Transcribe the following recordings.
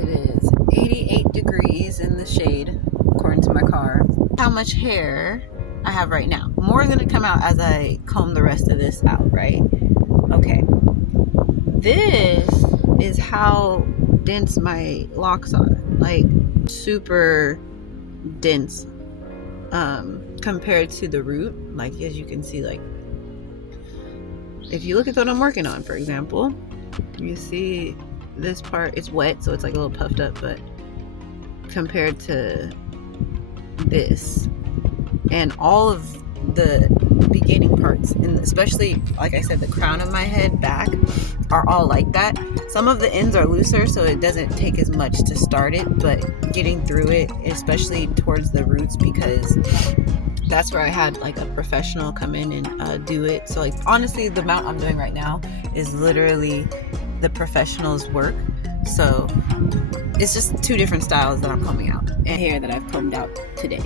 It is 88 degrees in the shade, according to my car. How much hair I have right now. More is going to come out as I comb the rest of this out, right? Okay. This is how dense my locks are. Like, super dense compared to the root. Like, as you can see, like, if you look at what I'm working on, for example, you see this part, it's wet, so it's like a little puffed up, but compared to this and all of the beginning parts, and especially, like I said, the crown of my head back are all like that. Some of the ends are looser, so it doesn't take as much to start it, but getting through it, especially towards the roots, because that's where I had like a professional come in and do it. So like, honestly, the amount I'm doing right now is literally the professional's work. So it's just two different styles that I'm combing out, and hair that I've combed out today.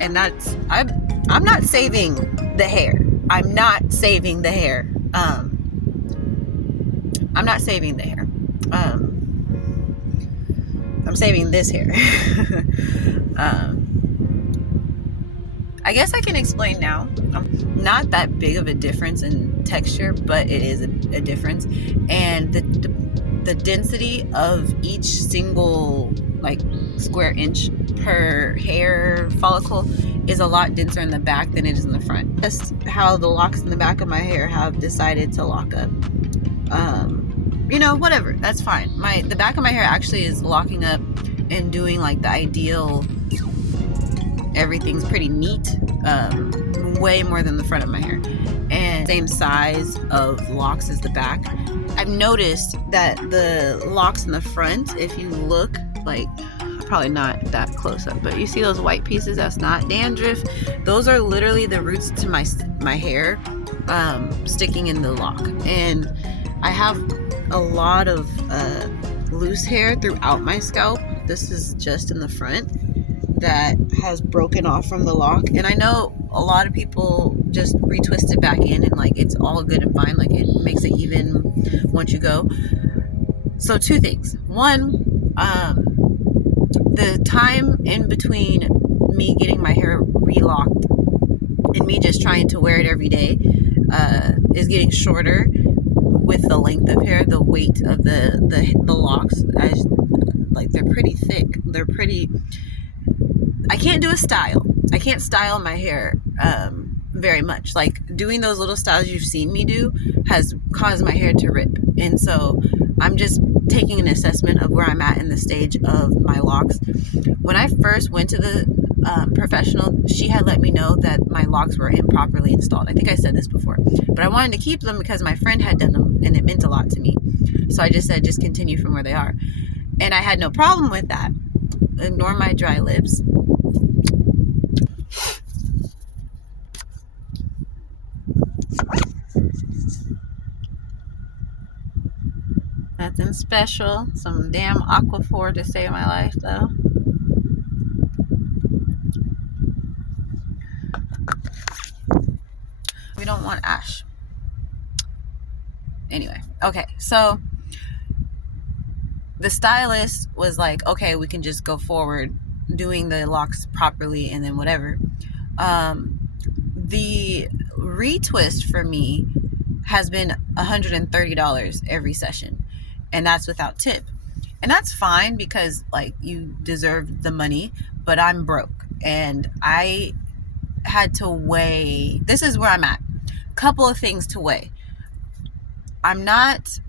And that's, I'm not saving the hair. I'm not saving the hair. I'm not saving the hair. I'm saving this hair. I guess I can explain now. Not that big of a difference in texture, but it is a difference. And the density of each single like square inch per hair follicle is a lot denser in the back than it is in the front. Just how the locks in the back of my hair have decided to lock up. You know, whatever, that's fine. The back of my hair actually is locking up and doing like the ideal, everything's pretty neat, way more than the front of my hair, and same size of locks as the back. I've noticed that the locks in the front, if you look, like, probably not that close up, but you see those white pieces, that's not dandruff. Those are literally the roots to my hair sticking in the lock. And I have a lot of loose hair throughout my scalp. This is just in the front that has broken off from the lock, and I know a lot of people just retwist it back in and like it's all good and fine, like it makes it even once you go. So two things. One, the time in between me getting my hair relocked and me just trying to wear it every day is getting shorter with the length of hair, the weight of the locks. Like, they're pretty thick. They're pretty. I can't do a style. I can't style my hair very much. Like, doing those little styles you've seen me do has caused my hair to rip. And so I'm just taking an assessment of where I'm at in the stage of my locks. When I first went to the professional, she had let me know that my locks were improperly installed. I think I said this before. But I wanted to keep them because my friend had done them and it meant a lot to me. So I just said, just continue from where they are. And I had no problem with that. Ignore my dry lips. Nothing special. Some damn Aquaphor to save my life, though. We don't want ash. Anyway, okay, so the stylist was like, okay, we can just go forward doing the locks properly and then whatever. The retwist for me has been $130 every session, and that's without tip. And that's fine because like you deserve the money, but I'm broke and I had to weigh, this is where I'm at. Couple of things to weigh. I'm not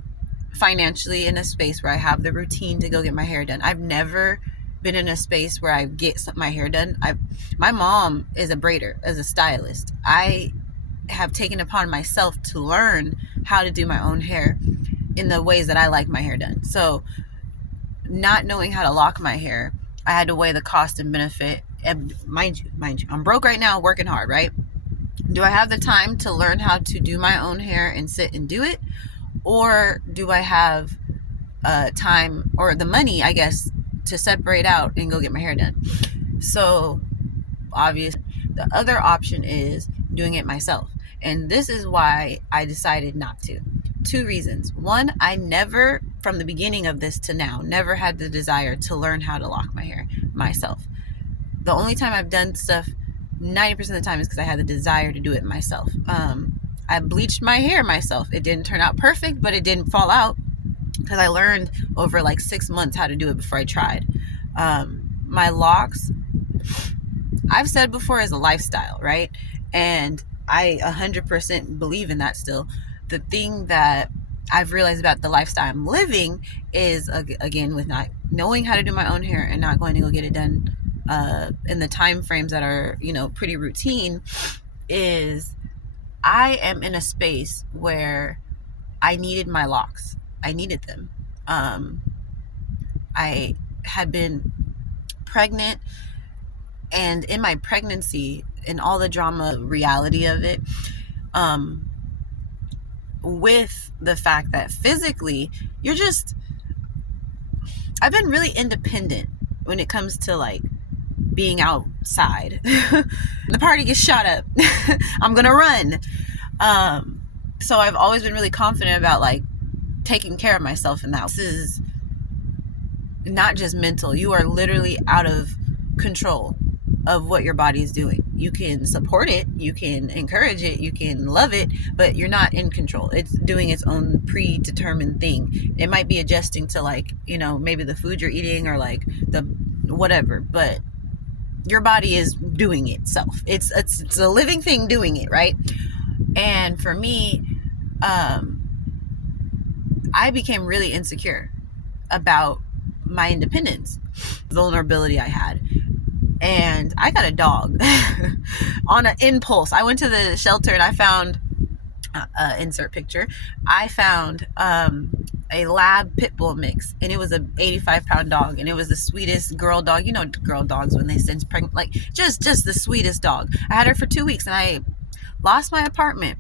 financially in a space where I have the routine to go get my hair done. I've never been in a space where I get my hair done. My mom is a braider, as a stylist. I have taken upon myself to learn how to do my own hair in the ways that I like my hair done. So not knowing how to lock my hair, I had to weigh the cost and benefit. And mind you, I'm broke right now, working hard, right? Do I have the time to learn how to do my own hair and sit and do it? Or do I have time or the money, I guess, to separate out and go get my hair done? So obviously the other option is doing it myself. And this is why I decided not to. Two reasons. One, I never from the beginning of this to now, never had the desire to learn how to lock my hair myself. The only time I've done stuff 90% of the time is because I had the desire to do it myself. I bleached my hair myself. It didn't turn out perfect, but it didn't fall out because I learned over like 6 months how to do it before I tried. My locks, I've said before, is a lifestyle, right? And I 100% believe in that still. The thing that I've realized about the lifestyle I'm living is, again, with not knowing how to do my own hair and not going to go get it done in the time frames that are, pretty routine, is I am in a space where I needed my locks. I needed them. I had been pregnant, and in my pregnancy and all the drama reality of it, with the fact that physically I've been really independent when it comes to like being outside. The party gets shot up. I'm gonna run. So I've always been really confident about like taking care of myself in that. This is not just mental. You are literally out of control of what your body is doing. You can support it, you can encourage it, you can love it, but you're not in control. It's doing its own predetermined thing. It might be adjusting to like, maybe the food you're eating or like the whatever, but your body is doing itself. It's a living thing doing it, right? And for me, I became really insecure about my independence, vulnerability I had. And I got a dog on an impulse. I went to the shelter and I found, insert picture, I found a lab pit bull mix, and it was a 85-pound dog, and it was the sweetest girl dog. Girl dogs when they sense pregnant, like just the sweetest dog. I had her for 2 weeks, and I lost my apartment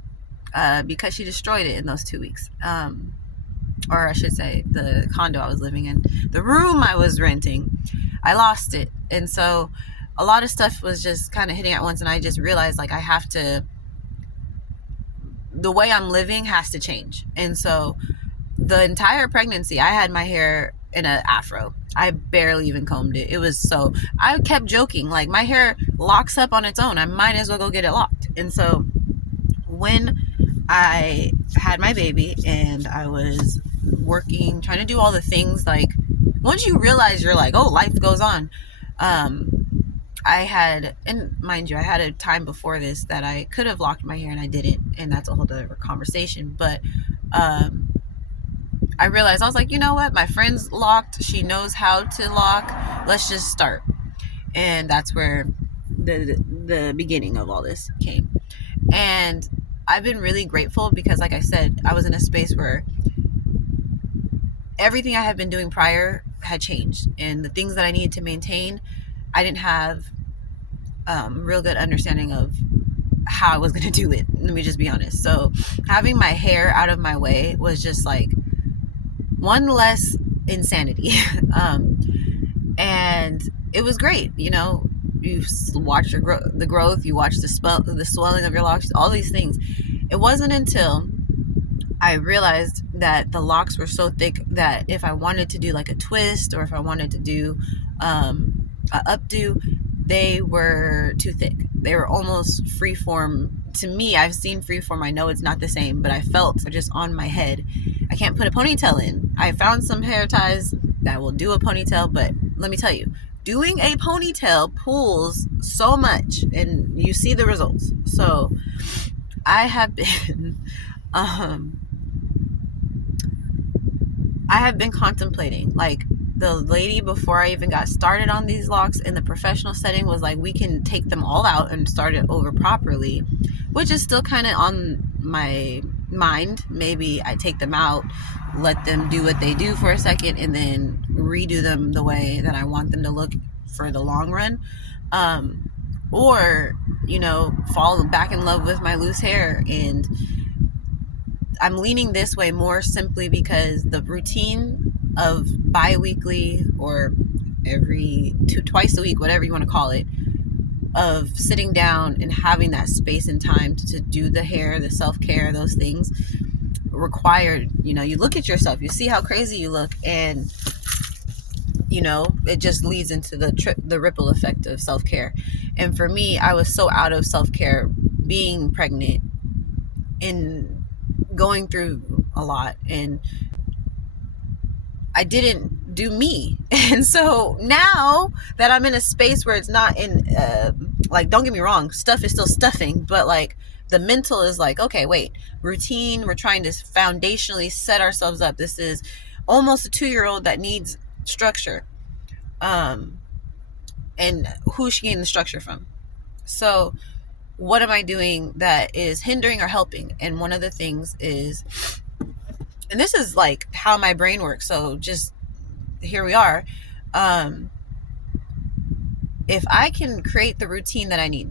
because she destroyed it in those 2 weeks. Or I should say the condo I was living in, the room I was renting, I lost it. And so a lot of stuff was just kind of hitting at once, and I just realized like the way I'm living has to change. And so the entire pregnancy, I had my hair in an afro. I barely even combed it. I kept joking, like my hair locks up on its own. I might as well go get it locked. And so when I had my baby and I was working, trying to do all the things, like once you realize you're like, oh, life goes on. And mind you, I had a time before this that I could have locked my hair and I didn't. And that's a whole other conversation. But, I realized, I was like, you know what? My friend's locked. She knows how to lock. Let's just start. And that's where the beginning of all this came. And I've been really grateful because, like I said, I was in a space where everything I had been doing prior had changed. And the things that I needed to maintain, I didn't have real good understanding of how I was going to do it. Let me just be honest. So having my hair out of my way was just like one less insanity. And it was great. You watch the growth, you watch the swelling of your locks, all these things. It wasn't until I realized that the locks were so thick that if I wanted to do like a twist, or if I wanted to do a updo, they were too thick. They were almost freeform. To me, I've seen freeform. I know it's not the same, but I felt just on my head. I can't put a ponytail in. I found some hair ties that will do a ponytail, but let me tell you, doing a ponytail pulls so much, and you see the results. So I have been contemplating, like, the lady before I even got started on these locks in the professional setting was like, we can take them all out and start it over properly, which is still kind of on my mind. Maybe I take them out, let them do what they do for a second, and then redo them the way that I want them to look for the long run. Or, fall back in love with my loose hair. And I'm leaning this way more simply because the routine of bi-weekly or twice a week, whatever you want to call it, of sitting down and having that space and time to do the hair, the self-care, those things, required, you look at yourself, you see how crazy you look, and it just leads into the ripple effect of self-care. And for me, I was so out of self-care being pregnant and going through a lot, and I didn't do me. And so now that I'm in a space where it's not in like, don't get me wrong, stuff is still stuffing, but like the mental is like, okay, wait, routine, we're trying to foundationally set ourselves up. This is almost a 2-year-old that needs structure. And who's she getting the structure from? So what am I doing that is hindering or helping? And one of the things is, and this is like how my brain works, so just here we are. If I can create the routine that I need,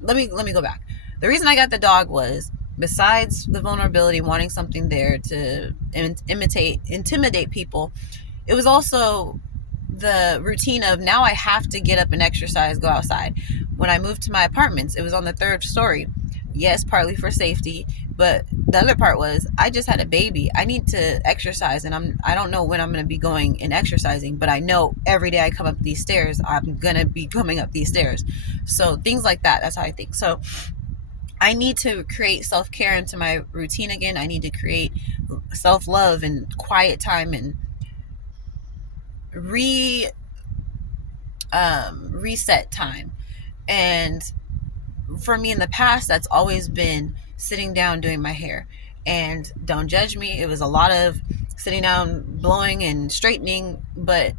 let me go back. The reason I got the dog was, besides the vulnerability, wanting something there to intimidate people, it was also the routine of, now I have to get up and exercise, go outside. When I moved to my apartments, it was on the 3rd story. Yes, partly for safety, but the other part was, I just had a baby. I need to exercise, and I don't know when I'm going to be going and exercising, but I know every day I come up these stairs, I'm going to be coming up these stairs. So things like that, that's how I think. So I need to create self-care into my routine again. I need to create self-love and quiet time and reset time. And for me in the past, that's always been sitting down doing my hair. And don't judge me, it was a lot of sitting down, blowing and straightening, but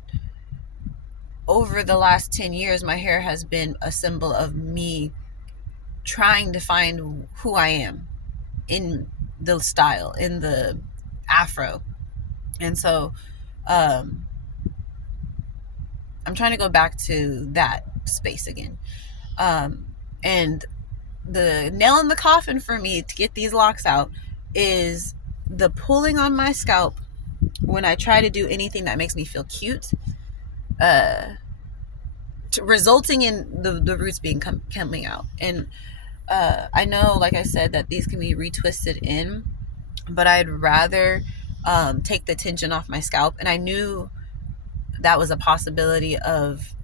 over the last 10 years, my hair has been a symbol of me trying to find who I am in the style, in the afro. And so I'm trying to go back to that space again. And the nail in the coffin for me to get these locks out is the pulling on my scalp when I try to do anything that makes me feel cute, resulting in the roots being coming out. And I know, like I said, that these can be retwisted in, but I'd rather take the tension off my scalp. And I knew that was a possibility of,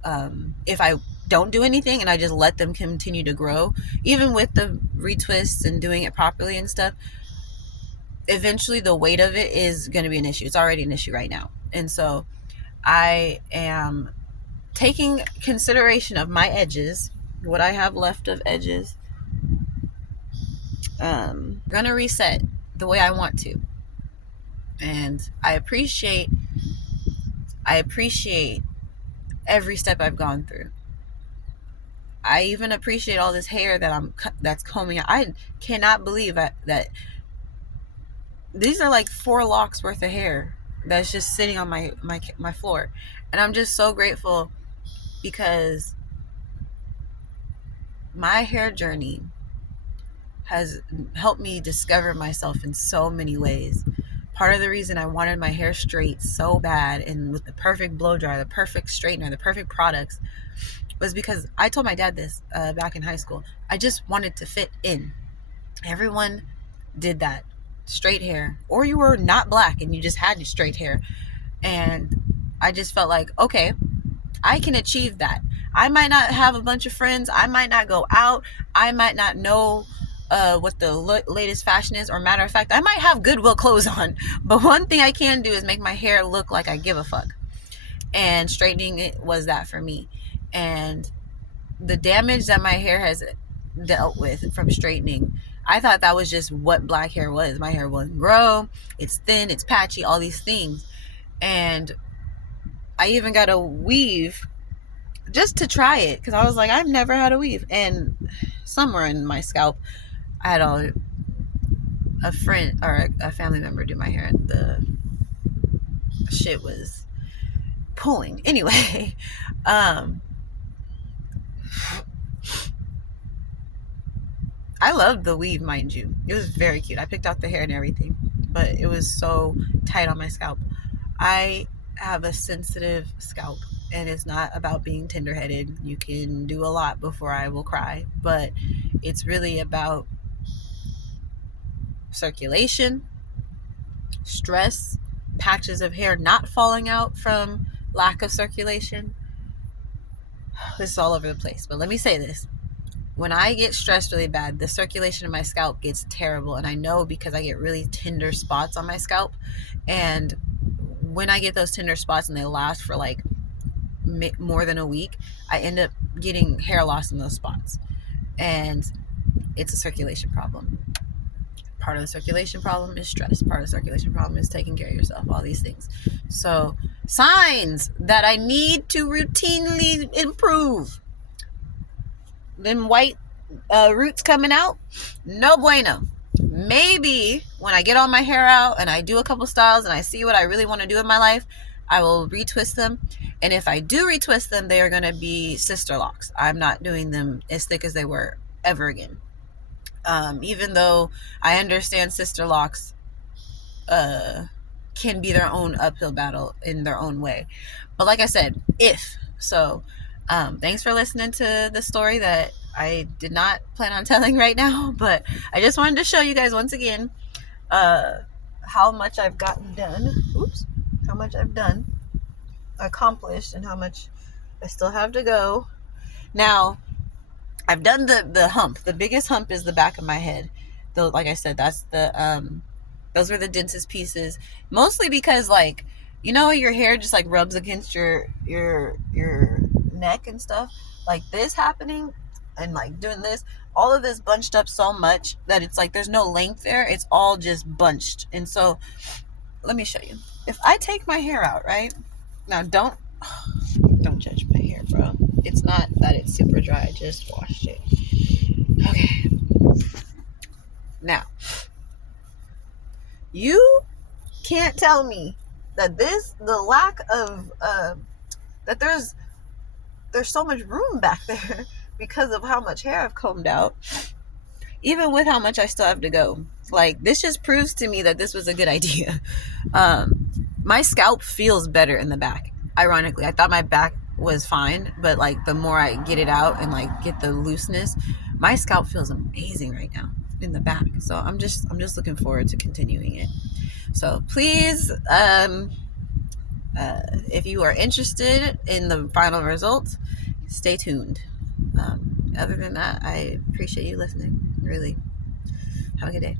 if I don't do anything and I just let them continue to grow, even with the retwists and doing it properly and stuff, eventually the weight of it is going to be an issue. It's already an issue right now. And so I am taking consideration of my edges, what I have left of edges, gonna reset the way I want to. And I appreciate every step I've gone through. I even appreciate all this hair that's combing out. I cannot believe that these are like 4 locks worth of hair that's just sitting on my floor. And I'm just so grateful, because my hair journey has helped me discover myself in so many ways. Part of the reason I wanted my hair straight so bad, and with the perfect blow dryer, the perfect straightener, the perfect products, was because I told my dad this back in high school. I just wanted to fit in. Everyone did that. Straight hair. Or you were not black and you just had your straight hair. And I just felt like, okay, I can achieve that. I might not have a bunch of friends. I might not go out. I might not know what the latest fashion is. Or matter of fact, I might have Goodwill clothes on. But one thing I can do is make my hair look like I give a fuck. And straightening it was that for me. And the damage that my hair has dealt with from straightening, I thought that was just what black hair was. My hair wouldn't grow. It's thin. It's patchy. All these things. And I even got a weave just to try it, because I was like, I've never had a weave. And somewhere in my scalp, I had a friend or a family member do my hair, and the shit was pulling. Anyway, I loved the weave, mind you. It was very cute. I picked out the hair and everything, but it was so tight on my scalp. I have a sensitive scalp, and it's not about being tender-headed. You can do a lot before I will cry, but it's really about circulation, stress, patches of hair not falling out from lack of circulation. This is all over the place. But let me say this. When I get stressed really bad, the circulation in my scalp gets terrible. And I know because I get really tender spots on my scalp. And when I get those tender spots and they last for like more than a week, I end up getting hair loss in those spots. And it's a circulation problem. Part of the circulation problem is stress. Part of the circulation problem is taking care of yourself, all these things. So, signs that I need to routinely improve. Them white roots coming out, no bueno. Maybe when I get all my hair out and I do a couple styles and I see what I really want to do in my life, I will retwist them. And if I do retwist them, they are going to be sister locks. I'm not doing them as thick as they were ever again. Even though I understand sister locks can be their own uphill battle in their own way. But like I said, thanks for listening to the story that I did not plan on telling right now, but I just wanted to show you guys once again how much I've gotten done. How much I've accomplished, and how much I still have to go. Now, I've done the hump. The biggest hump is the back of my head. Though, like I said, that's those were the densest pieces. Mostly because, like, you know, your hair just like rubs against your neck and stuff. Like this happening and like doing this, all of this bunched up so much that it's like there's no length there. It's all just bunched. And so, let me show you. If I take my hair out, right now, don't judge my hair, bro. It's not that it's super dry. I just washed it. Okay. Now, you can't tell me that the lack of that there's so much room back there because of how much hair I've combed out, even with how much I still have to go. Like, this just proves to me that this was a good idea. My scalp feels better in the back. Ironically, I thought my back was fine, but like the more I get it out and like get the looseness, my scalp feels amazing right now in the back. So I'm just looking forward to continuing it. So please, if you are interested in the final results, stay tuned. Other than that, I appreciate you listening. Really. Have a good day.